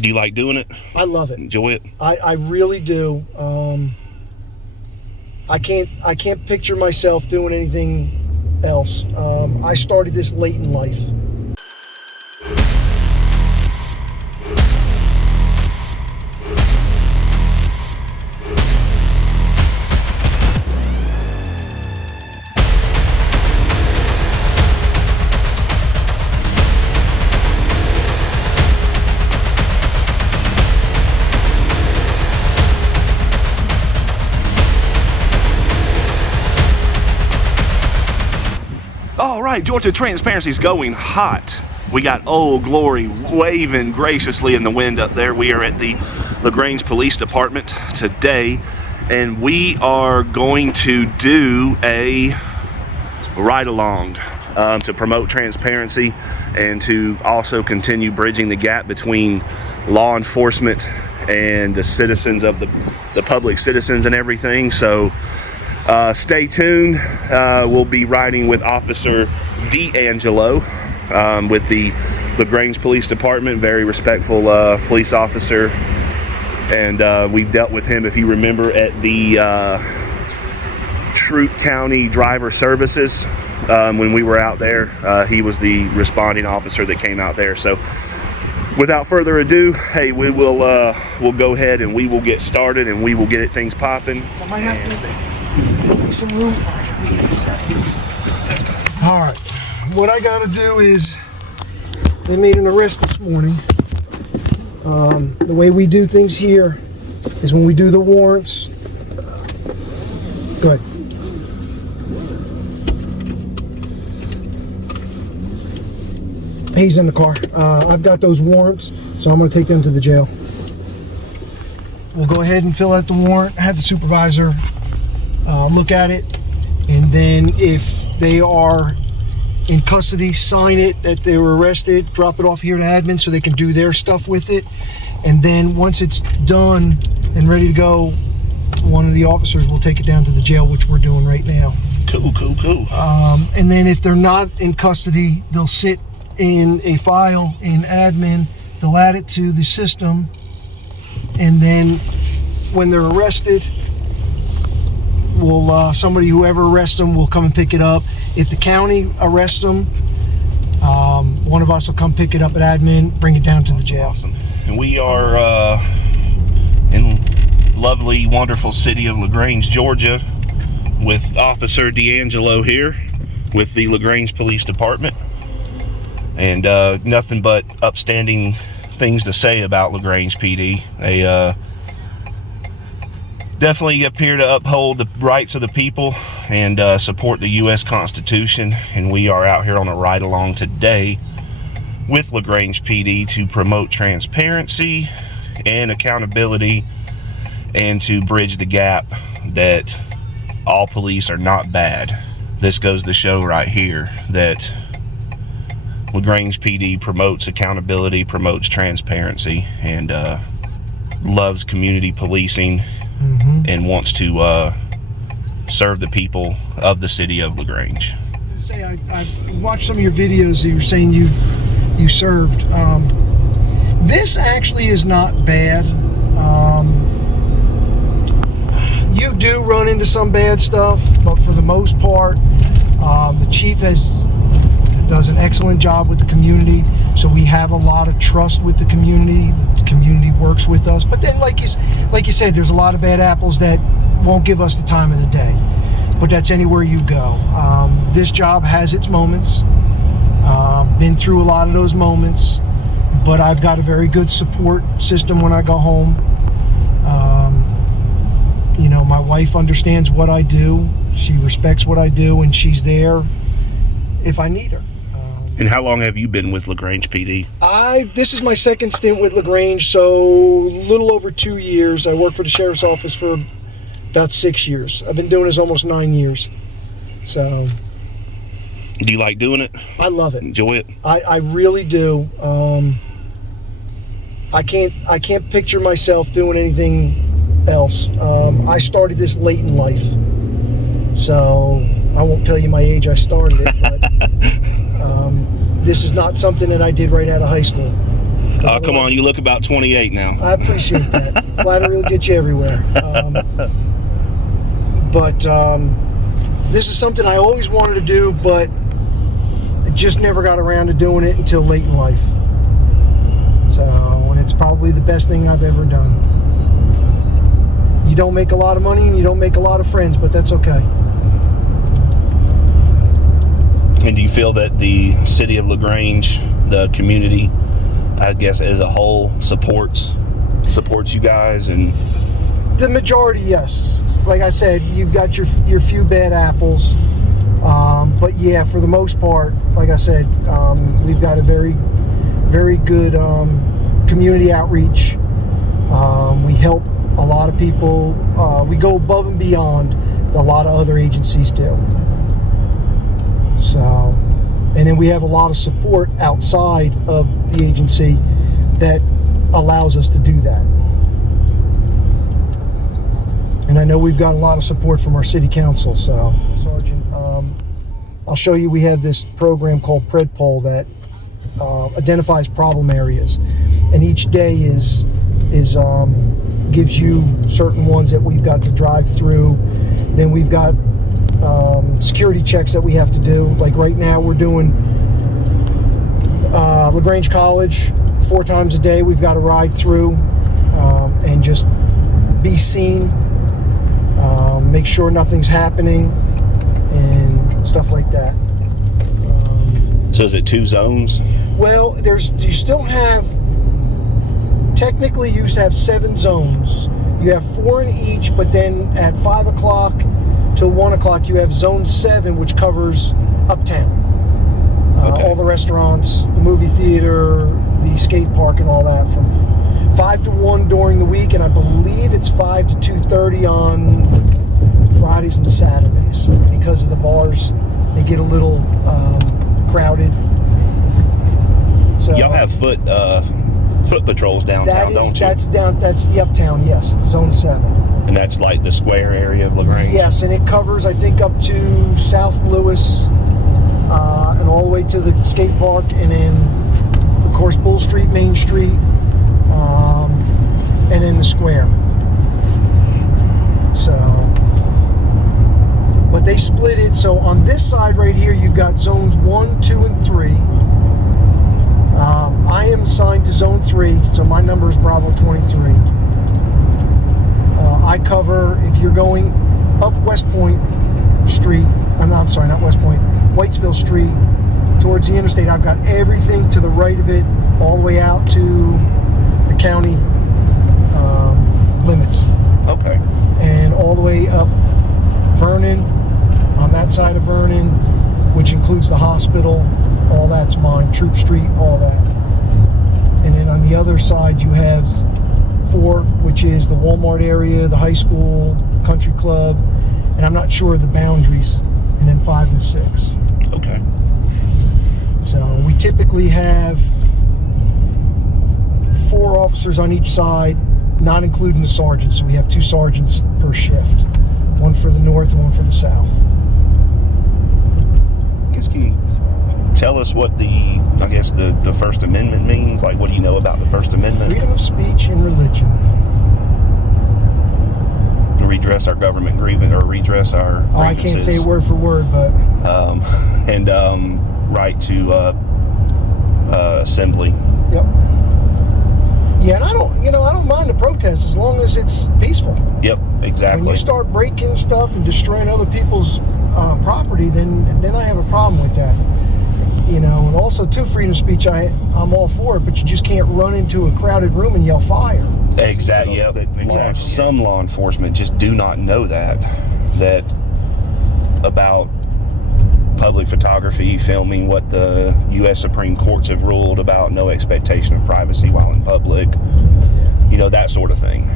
Do you like doing it? I love it. Enjoy it? I really do. I can't picture myself doing anything else. I started this late in life. All right, Georgia Transparency's going hot. We got Old Glory waving graciously in the wind up there. We are at the Lagrange Police Department today, and we are going to do a ride-along to promote transparency and to also continue bridging the gap between law enforcement and the citizens of the public citizens and everything. So stay tuned. We'll be riding with Officer D'Angelo with the Lagrange Police Department. Very respectful police officer, and we've dealt with him, if you remember, at the Troup County Driver Services when we were out there. He was the responding officer that came out there. So without further ado, hey, we'll go ahead and we will get started, and we will get things popping. Some room. All right, what I gotta do is, they made an arrest this morning. The way we do things here is when we do the warrants. Go ahead. He's in the car. I've got those warrants, so I'm gonna take them to the jail. We'll go ahead and fill out the warrant, have the supervisor look at it, and then if they are in custody, sign it that they were arrested, drop it off here to admin so they can do their stuff with it, and then once it's done and ready to go, one of the officers will take it down to the jail, which we're doing right now. Cool. And then if they're not in custody, they'll sit in a file in admin, they'll add it to the system, and then when they're arrested, somebody, whoever arrests them, will come and pick it up. If the county arrests them, one of us will come pick it up at admin, bring it down to the jail. Awesome. And we are in lovely, wonderful city of LaGrange, Georgia, with Officer D'Angelo here with the LaGrange Police Department. And nothing but upstanding things to say about LaGrange PD. They definitely appear to uphold the rights of the people and support the U.S. Constitution, and we are out here on a ride-along today with Lagrange PD to promote transparency and accountability and to bridge the gap that all police are not bad. This goes to show right here that Lagrange PD promotes accountability, promotes transparency, and loves community policing. And wants to serve the people of the city of LaGrange. Say, I watched some of your videos that you were saying you served. This actually is not bad. You do run into some bad stuff, but for the most part, the chief does an excellent job with the community, so we have a lot of trust with the community. The community works with us, but then like you said, there's a lot of bad apples that won't give us the time of the day, but that's anywhere you go. This job has its moments, been through a lot of those moments, but I've got a very good support system when I go home. You know, my wife understands what I do, she respects what I do, and she's there if I need her. And how long have you been with Lagrange PD? This is my second stint with Lagrange, so a little over 2 years. I worked for the sheriff's office for about 6 years. I've been doing this almost 9 years. So. Do you like doing it? I love it. Enjoy it? I really do. I can't picture myself doing anything else. I started this late in life, so I won't tell you my age I started it, but this is not something that I did right out of high school. Oh, come on, you look about 28 now. I appreciate that. Flattery will get you everywhere. But this is something I always wanted to do, but I just never got around to doing it until late in life. So, and it's probably the best thing I've ever done. You don't make a lot of money and you don't make a lot of friends, but that's okay. And do you feel that the city of LaGrange, the community, I guess as a whole, supports you guys? And the majority, yes. Like I said, you've got your few bad apples, but yeah, for the most part, like I said, we've got a very, very good community outreach. We help a lot of people. We go above and beyond a lot of other agencies do. So, and then we have a lot of support outside of the agency that allows us to do that. And I know we've got a lot of support from our city council. So, Sergeant, I'll show you. We have this program called PredPol that identifies problem areas, and each day gives you certain ones that we've got to drive through. Then we've got security checks that we have to do. Like right now we're doing Lagrange College 4 times a day. We've got to ride through and just be seen, make sure nothing's happening and stuff like that. So is it 2 zones? Well, you still have, technically you used to have 7 zones. You have 4 in each, but then at 5 o'clock till 1 o'clock you have zone 7, which covers uptown. Okay. All the restaurants, the movie theater, the skate park and all that, from 5 to 1 during the week, and I believe it's 5 to 2:30 on Fridays and Saturdays, because of the bars. They get a little crowded. So y'all have foot patrols downtown, don't you? That's the uptown, yes, zone 7. And that's like the square area of LaGrange? Yes, and it covers, I think, up to South Lewis and all the way to the skate park, and then, of course, Bull Street, Main Street, and then the square. So, but they split it. So on this side right here, you've got zones 1, 2, and 3. I am assigned to zone 3, so my number is Bravo 23. I cover, if you're going up West Point Street, I'm sorry, not West Point, Whitesville Street, towards the interstate, I've got everything to the right of it, all the way out to the county limits. Okay. And all the way up Vernon, on that side of Vernon, which includes the hospital, all that's mine, Troop Street, all that. And then on the other side you have 4, which is the Walmart area, the high school, country club, and I'm not sure of the boundaries, and then 5 and 6. Okay. So we typically have 4 officers on each side, not including the sergeants. So we have 2 sergeants per shift, 1 for the north and 1 for the south. I guess, can you tell us what the First Amendment means? Like, what do you know about the First Amendment? Freedom of speech and religion. Redress our government grievance, or redress our grievances. I can't say word for word, but and right to assembly. Yep. Yeah, and I don't mind the protests as long as it's peaceful. Yep, exactly. When you start breaking stuff and destroying other people's property, then I have a problem with that. And also too, freedom of speech, I'm all for it, but you just can't run into a crowded room and yell fire. Exactly. Yeah. Exactly. Some law enforcement just do not know that about public photography, filming, what the U.S. Supreme Courts have ruled about no expectation of privacy while in public, that sort of thing.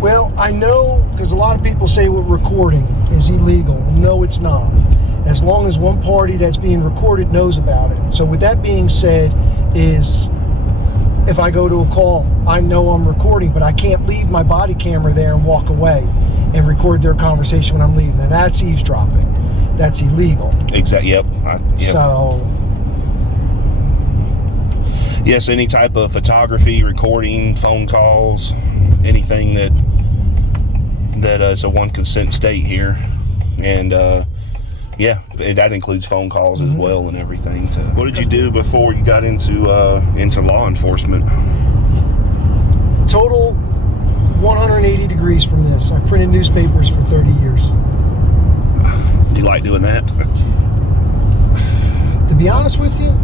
Well, I know, because a lot of people say recording is illegal. No, it's not. As long as one party that's being recorded knows about it. So with that being said, is if I go to a call, I know I'm recording, but I can't leave my body camera there and walk away and record their conversation when I'm leaving. And that's eavesdropping. That's illegal. Exactly. Yep. So. Yes, any type of photography, recording, phone calls, anything that is a one consent state here, and yeah, that includes phone calls as well and everything. What did you do before you got into law enforcement? Total 180 degrees from this. I printed newspapers for 30 years. Do you like doing that? To be honest with you,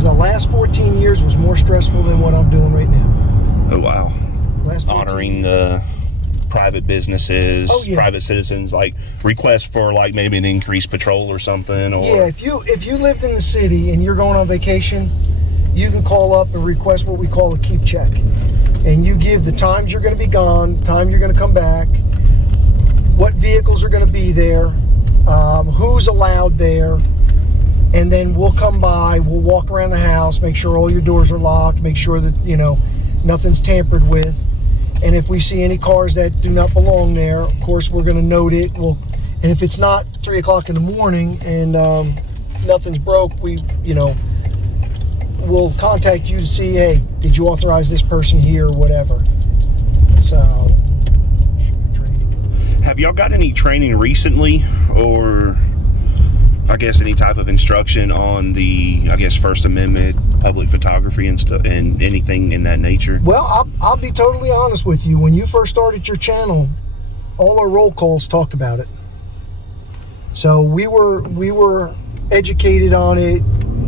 the last 14 years was more stressful than what I'm doing right now. Oh, wow. Last 14 Honoring private businesses, yeah. private citizens, like requests for like maybe an increased patrol or something. Or yeah, if you lived in the city and you're going on vacation, you can call up and request what we call a keep check. And you give the times you're going to be gone, time you're going to come back, what vehicles are going to be there, who's allowed there, and then we'll come by, we'll walk around the house, make sure all your doors are locked, make sure that, you know, nothing's tampered with. And if we see any cars that do not belong there, of course, we're going to note it. And if it's not 3 o'clock in the morning and nothing's broke, we'll contact you to see, hey, did you authorize this person here or whatever. So, have y'all got any training recently, or I guess any type of instruction on the, I guess, First Amendment, public photography and stuff, and anything in that nature? Well, I'll be totally honest with you. When you first started your channel, all our roll calls talked about it. So we were educated on it,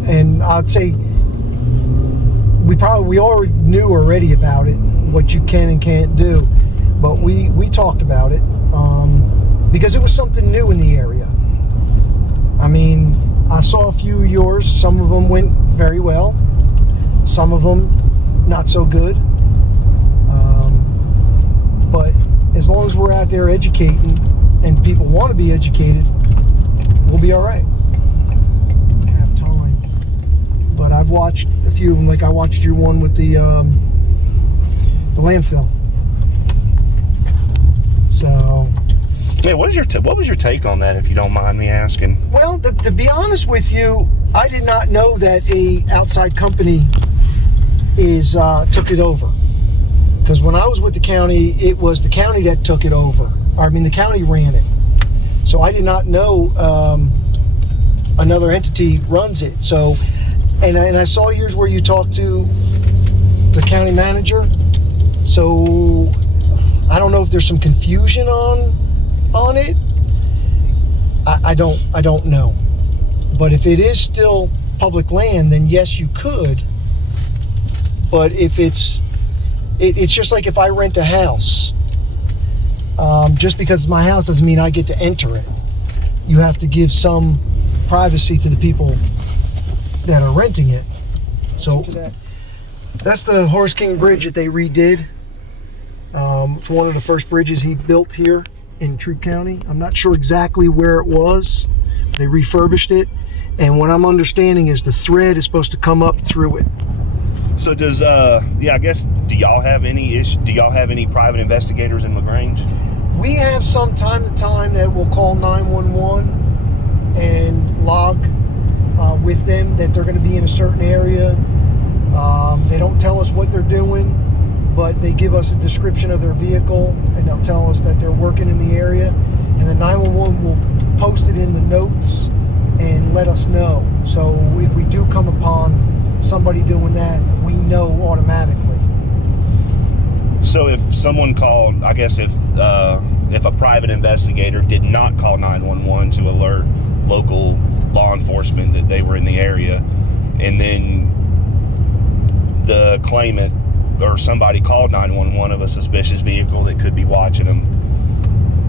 and I'd say we already knew already about it, what you can and can't do, but we talked about it because it was something new in the area. I mean, I saw a few of yours. Some of them went very well, some of them not so good, but as long as we're out there educating and people want to be educated, we'll be all right. Have time. But I've watched a few of them, like I watched your one with the landfill. So, yeah, what was your take on that, if you don't mind me asking? Well, to be honest with you, I did not know that a outside company took it over. Because when I was with the county, it was the county that took it over. The county ran it. So I did not know another entity runs it. So, and I saw yours where you talked to the county manager. So I don't know if there's some confusion on it. I don't know. But if it is still public land, then yes, you could. But if it's just like if I rent a house, just because it's my house doesn't mean I get to enter it. You have to give some privacy to the people that are renting it. So that's the Horace King Bridge that they redid. It's one of the first bridges he built here in Troup County. I'm not sure exactly where it was. They refurbished it, and what I'm understanding is the thread is supposed to come up through it. So does I guess, do y'all have any private investigators in Lagrange? We have some time to time that will call 911 and log with them that they're going to be in a certain area. They don't tell us what they're doing, but they give us a description of their vehicle, and they'll tell us that they're working in the area, and the 911 will post it in the notes and let us know. So if we do come upon somebody doing that, we know automatically. So if someone called, I guess if a private investigator did not call 911 to alert local law enforcement that they were in the area, and then the claimant or somebody called 911 of a suspicious vehicle that could be watching them,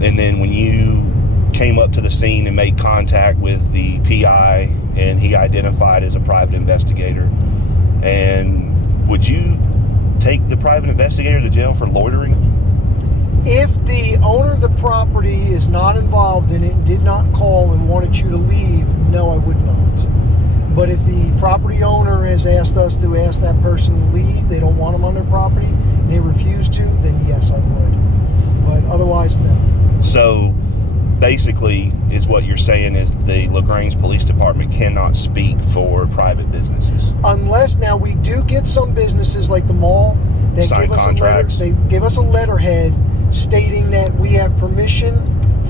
and then when you came up to the scene and made contact with the PI and he identified as a private investigator, and would you take the private investigator to jail for loitering? If the owner of the property is not involved in it and did not call and wanted you to leave, no, I would not. But if the property owner has asked us to ask that person to leave, they don't want them on their property, and they refuse to, then yes, I would. But otherwise, no. So basically is what you're saying is the Lagrange Police Department cannot speak for private businesses. Unless, now we do get some businesses like the mall that Sign give us contracts. they give us a letterhead stating that we have permission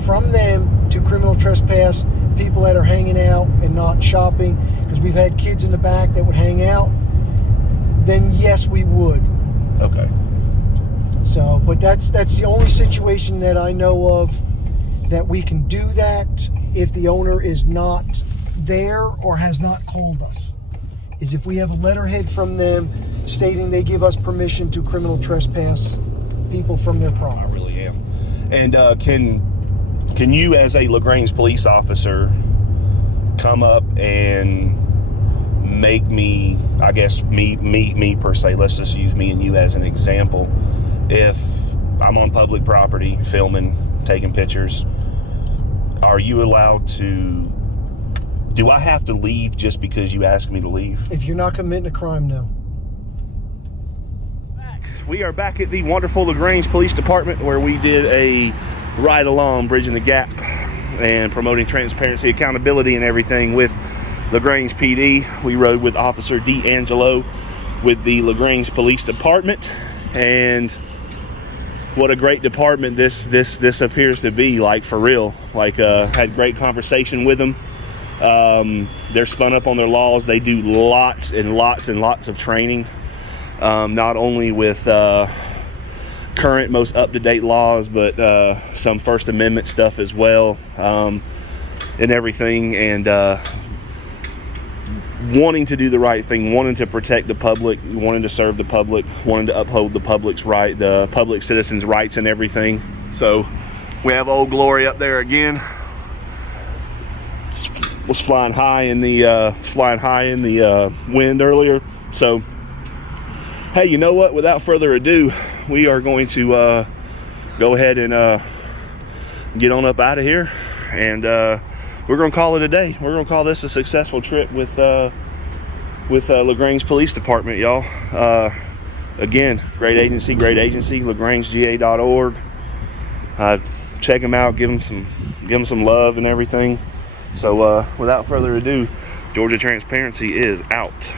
from them to criminal trespass people that are hanging out and not shopping, because we've had kids in the back that would hang out. Then yes, we would. Okay. So, but that's the only situation that I know of that we can do that if the owner is not there or has not called us. Is if we have a letterhead from them stating they give us permission to criminal trespass people from their I property. really am. And can you, as a Lagrange police officer, come up and make me, I guess me per se, let's just use me and you as an example. If I'm on public property filming, taking pictures, are you allowed to, do I have to leave just because you asked me to leave? If you're not committing a crime, no. We are back at the wonderful Lagrange Police Department, where we did a ride along, bridging the gap and promoting transparency, accountability, and everything with Lagrange PD. We rode with Officer D'Angelo with the Lagrange Police Department, and what a great department this appears to be, like, for real. Like, had great conversation with them. They're spun up on their laws. They do lots and lots and lots of training, not only with current, most up-to-date laws, but some First Amendment stuff as well, and everything, and wanting to do the right thing, wanting to protect the public, wanting to serve the public, wanting to uphold the public's right, the public citizens' rights and everything. So we have Old Glory up there again. Was flying high in the wind earlier. So hey, you know what? Without further ado, we are going to go ahead and get on up out of here, and we're going to call it a day. We're going to call this a successful trip with Lagrange Police Department, y'all. Again, great agency, lagrangega.org. Check them out, give them some love and everything. So without further ado, Georgia Transparency is out.